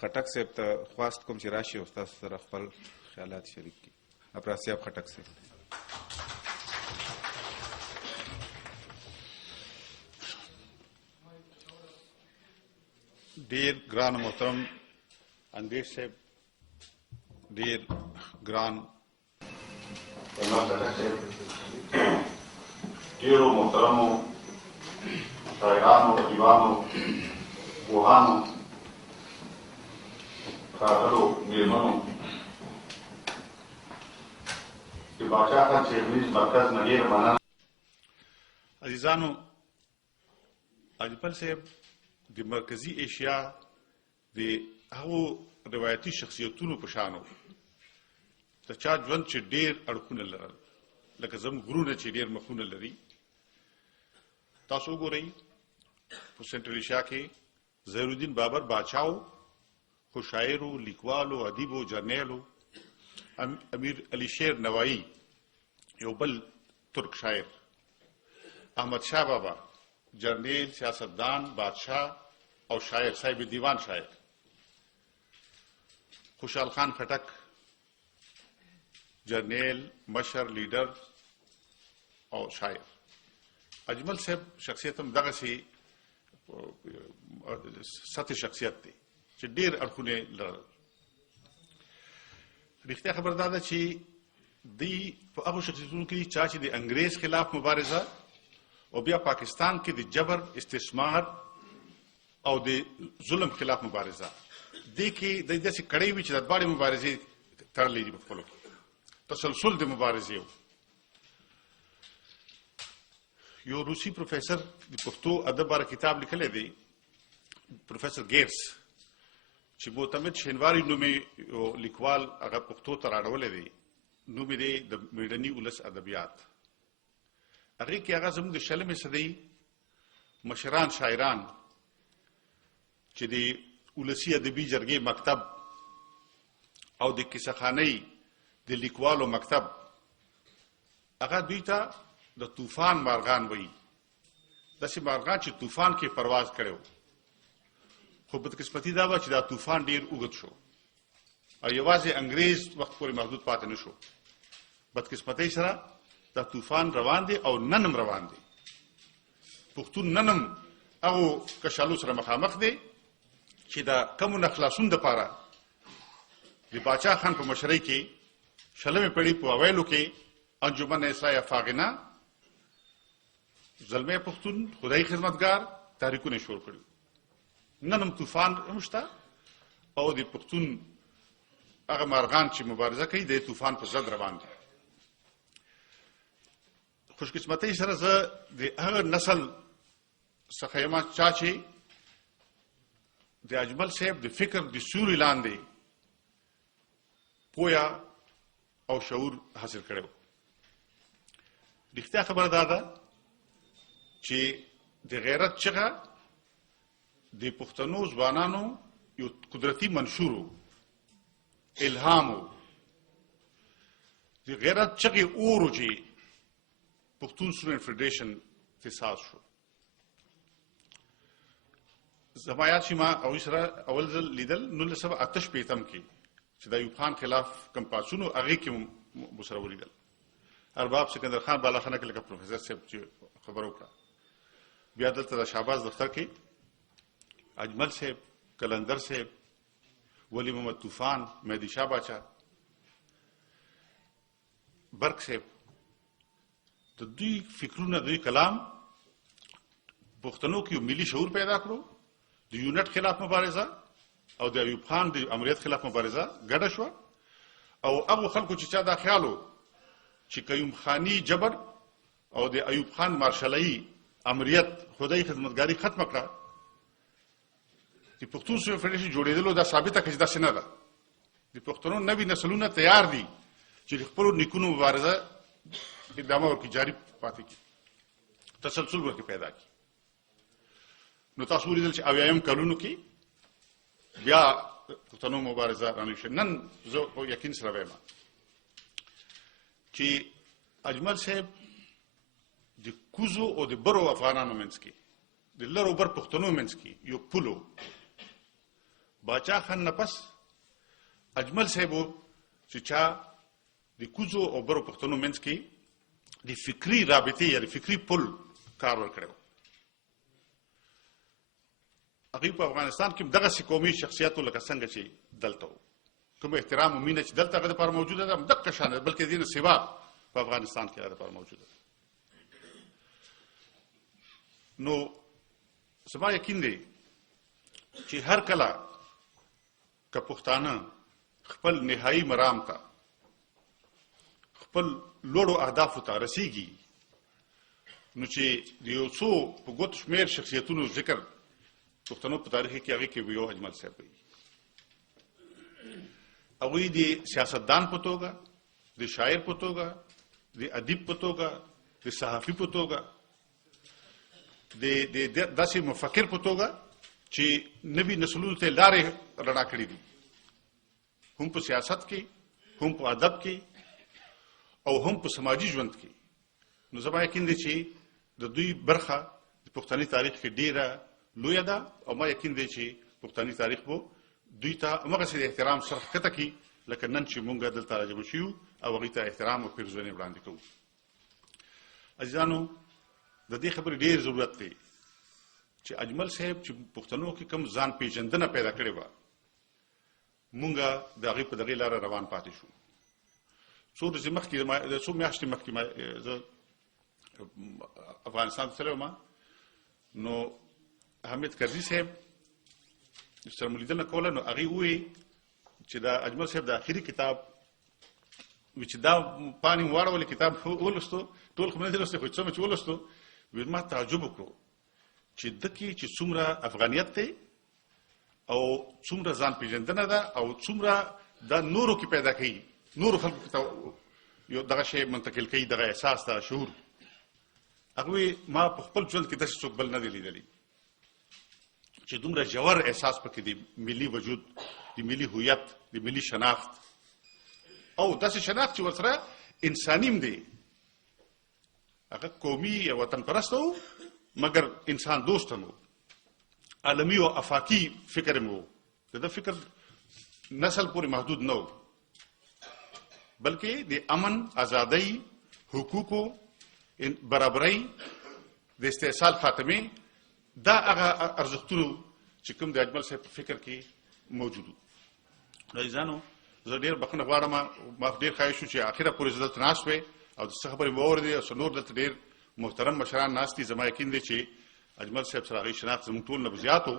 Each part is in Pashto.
خټک صاحب ته خواست کوم چې راشي او ستاسو سره خپل خیالات شریک کړي. افراز صاحب خټک صاحب. ډېر ګران محترم انګریز صاحب، ډېر ګران ډېرو محترمو شاعرانو، ادیبانو، پوهانو، ښاغلو مېرمنو، د باچا خان څېړنیز مرکز نه ډېره مننه. عزیزانو، اجمل صاحب د مرکزي ایشیا د هغو روایتي شخصیتونو په شانو د چا ژوند چې ډېر اړخونه لرل، لکه زموږ غرونه چې ډېر مخونه لري. تاسو وګورئ په سنټرل ایشیا کې ظهیرالدین بابر بادشاه و، خو شاعر و، لیکوال و، ادیب و، جرنیل و. امیر علی شیر نوایی یو بل ترک شاعر، احمد شاه بابا جرنیل، سیاستدان، بادشاه او شاعر، صاحب دیوان شاعر. خوشحال خان خټک جرنیل، مشر، لیډر او شاعر. اجمل صاحب شخصیت هم دغسې سطح شخصیت دی چې ډېر اړخونه لرل. رښتیا خبر دا ده چې دوی په هغو شخصیتونو کې چا چې د انګریز خلاف مبارزه او بیا پاکستان کې د جبر، استثمار او د ظلم خلاف مبارزه، دې کې د داسې کړۍ وي چې د دواړې مبارزې تړلې دي په خپلو کې. تسلسل د مبارزې و. یو روسي پروفیسر د پښتو ادب باره کتاب لیکلی دی، پروفیسر ګیرس، چې معتمد شینواري نومې یو لیکوال هغه پښتو ته راړولی دی. نوم یې دی د میډني ولس ادبیات. هغې کې هغه زموږ د 20مې صدۍ مشران شاعران چې د ولسي ادبي جرګې مکتب او د کیسهخانۍ د لیکوالو مکتب، هغه دوی ته د طوفان مارغان وایي. داسې مارغان چې طوفان کې پرواز کړی و، خو بدقسمتي دا وه چې دا طوفان ډېر اوږد شو او یوازې انګریز وخت پورې محدود پاتې نه شو. بدقسمتۍ سره دا طوفان روان دی او نن هم روان دی. پښتون نن هم هغو کشالو سره مخامخ دی چې د کمو نه خلاصون دپاره د باچا خان په مشرۍ کې 20مې پېړۍ په اوایلو کې انجمن اصلاح فاغنه، زلمی پښتون، خدای خدمتګار تحریکونه شروع کړي. نن هم طوفان هم شته او د پښتون هغه مارغان چې مبارزه کوي د طوفان په ضد روان دي. خوشقسمتۍ سره زه د هغه نسل څخه یم چا چې د اجمل صاحب د فکر د سیوري لاندې پویا او شعور حاصل کړی و. رښتیا خبره دا ده چې د غیرت چغه د پښتنو ځوانانو یو قدرتي منشور و، الهام و. د غیرت چغې اور و چې پښتون سټوډنټ فیډریشن تاساس شو. زما یاد شي ما هغوی سره اول ځل لیدل 1988 کې چې د ایوب خان خلاف کوم پاڅون و، هغې کې مو سره ولیدل. ارباب سکندر خان بالاخانه کې لکه پروفیسر صاحب چې خبره وکړه. بیا دلته د شهباز دفتر کې اجمل صاحب، کلندر صاحب، ولی محمد طوفان، مهدي شاه باچا، برق صاحب، د دوی فکرونه، دوی کلام پښتنو کې یو ملي شعور پیدا کړو. د یونټ خلاف مبارزه او د ایوب خان د امریت خلاف مبارزه ګډه شوه. او هغو خلکو چې چا دا خیال و چې قیوم خانی جبر او د ایوب خان مارشالایي امریت خدای خدمتګاري ختمه کړه، د پښتون سټوډنټ فیډریشن جوړېدلو دا ثابته کړه چې داسې نه ده. د پښتنو نوي نسلونه تیار دي چې د خپلو نیکونو مبارزه ادامه ورکړي، جاري پاتې کړي، تسلسل ورکړي پیدا کړي. نو تاسو ولیدل چې 80م کلونو کې بیا پښتنو مبارزه رانوي شوه. نن زه په یقین سره وایم چې اجمل صاحب د کوزو او د برو افغانانو منځ کې، د لر او بر پښتنو منځ کې یو پولو باچا خان نفس اجمل صاحب چې چا د کوزو او برو پښتنو منځ کې د فکری رابطې یا د فکری پل کار ورکړو. هغه په افغانستان کې دغه قومي شخصیتو لکه څنګه چې دلته کوم احترام او مینه چې دلته غو لپاره موجوده ده دغه شان بلکې دینه سیوا په افغانستان کې غو لپاره موجوده ده. نو سما یقین دی چې هر کله که پښتانه خپل نهایی مرام ته خپل لوړو اهدافو ته رسیږي نو چې د یو څو په ګوت شمیر شخصیتونو ذکر پښتنو په تاریخ کې هغه کې ویو اجمل صاحب وي. هغه د سیاستدان په توګه د شاعر په توګه د ادیب په توګه د صحافي په توګه د داسې مفکر په توګه چې نوي نسلونو ته لارې رڼا کړې دي هم په سیاست کې هم په ادب کې او هم په سماجی ژوند کې. نو زما یقین دی چې د دوی برخه د پښتني تاریخ کې ډیره لویه ده او ما یقین دی چې پښتني تاریخ وو دوی ته هغه د احترام سره کته کی لکه نن چې مونږ دلته راجم شو او هغه ته احترام او پیرزونی وړاندې کوو. عزیزانو د دې خبرې ډیر ضرورت دی چې اجمل صاحب چې پښتنو کې کم ځان پیژندنه پیدا کړې و مونږ د هغه په دغه لار روان پاتې شو. څو ورځې مخکې څو میاشتې مخکې افغانستان سره ما نو حمید کرزي صاحب سره ملیدنه کوله نو هغه وی چې دا اجمل صاحب د اخیری کتاب چې دا پانی واړول کتاب ولستو ټول خو نه درسته خو څه مچ ولستو ما تعجب وکړو چې دکې چې څومره افغانیت ته او څومره ځان پیژندنه ده او څومره دا نورو کې پیدا کوي نور خلکو ته یو دغه شی منتقل کوي دغه احساس دا شعور. هغه ما په خپل ژوند کې داسې څوک بل نه دی لیدلی چې دومره ژور احساس پکې دی ملي وجود دی ملي هویت دی ملي شناخت او داسې شناخت چې ورسره انسانیم دی هغه قومي یا وطن پرست وو مګر انسان دوست هم عالمي او افاقي فکر مو دا فکر نسل پورې محدود نه و بلکې د امن ازادۍ حقوقو برابرۍ د استحصال خاتمه دا هغه ارزښتونه چې کوم د اجمل صاحب په فکر کې موجود وو. عزیزانو زه ډیر بخښنه غواړم ما ډیر خواهش شو چې اخره پورې زه دلته ناست وې او د څه خبرې مو واورېدې او نور دلته ډیر محترم مشران ناست دي. زما یقین دی چې اجمل صاحب سره هغې شناخت زموږ ټول نه زیات و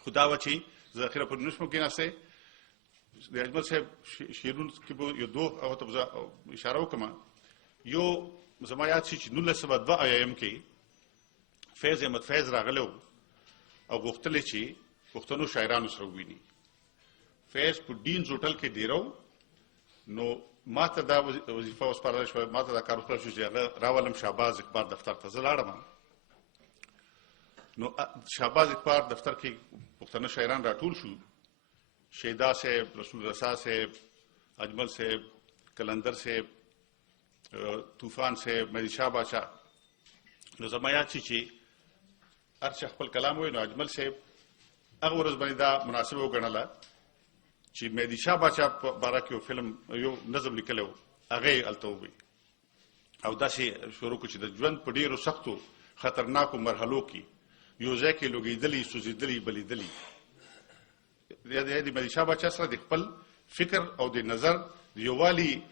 خو دا وه چې زه اخره پورې نشم کېناستی. د اجمل صاحب شعرونو کې به یو دوه هغه ته به اشاره وکړم. یو زما یاد شي چې 1902 کې فیض احمد فیض راغلی و او غوښتل چې پښتنو شاعرانو سره وویني. فیض په ډینز هوټل کې دیرو نو ما ته دا وظیفه وسپارل شوه ما ته دا کار وسپارل شو چې هغه راولم شهباز اخبار دفتر ته. زه لاړم نو شهباز اخبار دفتر کې پښتنو شاعران راټول شو شیدا صاحب رسول رسا صاحب اجمل صاحب کلندر صاحب طوفان صاحب مهدی شاه باچا. نو زما یاد شي چې هر چا خپل کلام وایي نو اجمل صاحب هغه ورځ باندې دا مناسبه وګڼله چې مهدی شاه باچا په باره کې یو فلم یو نظم لیکلی و هغه هلته ووایي او داسې شروع کړو چې د ژوند په ډېرو سختو خطرناکو مرحلو کې یو ځای کې لوګېدلي سوځېدلي بلیدلي د مهدي شاه باچا سره د خپل فکر او د نظر د یووالي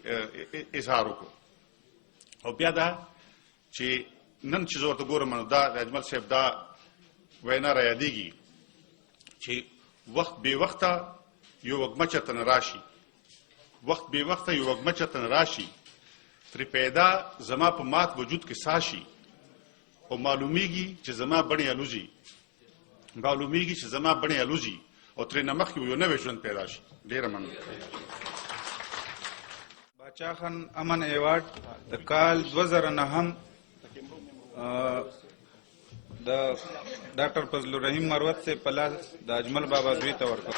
اظهار وکړو. او بیا دا چې نن چې زه ورته ګورم نو دا د اجمل صاحب دا وینا را یادېږي چې وخت بې وخته یو وږمه چېرته نه راشي وخت بې وخته یو وږمه چېرته نه راشي ترې پیدا زما په مات وجود کې ساه شي او معلومیږي چې زما بڼې الوزي او ترې نه مخکې یو نوی ژوند پیدا شي. ډېره مننه. باچا خان امن ایوارډ د کال 2009 د ډاکټر فضل الرحیم مروت سے په لاس د اجمل بابا دوی ته ورکړ.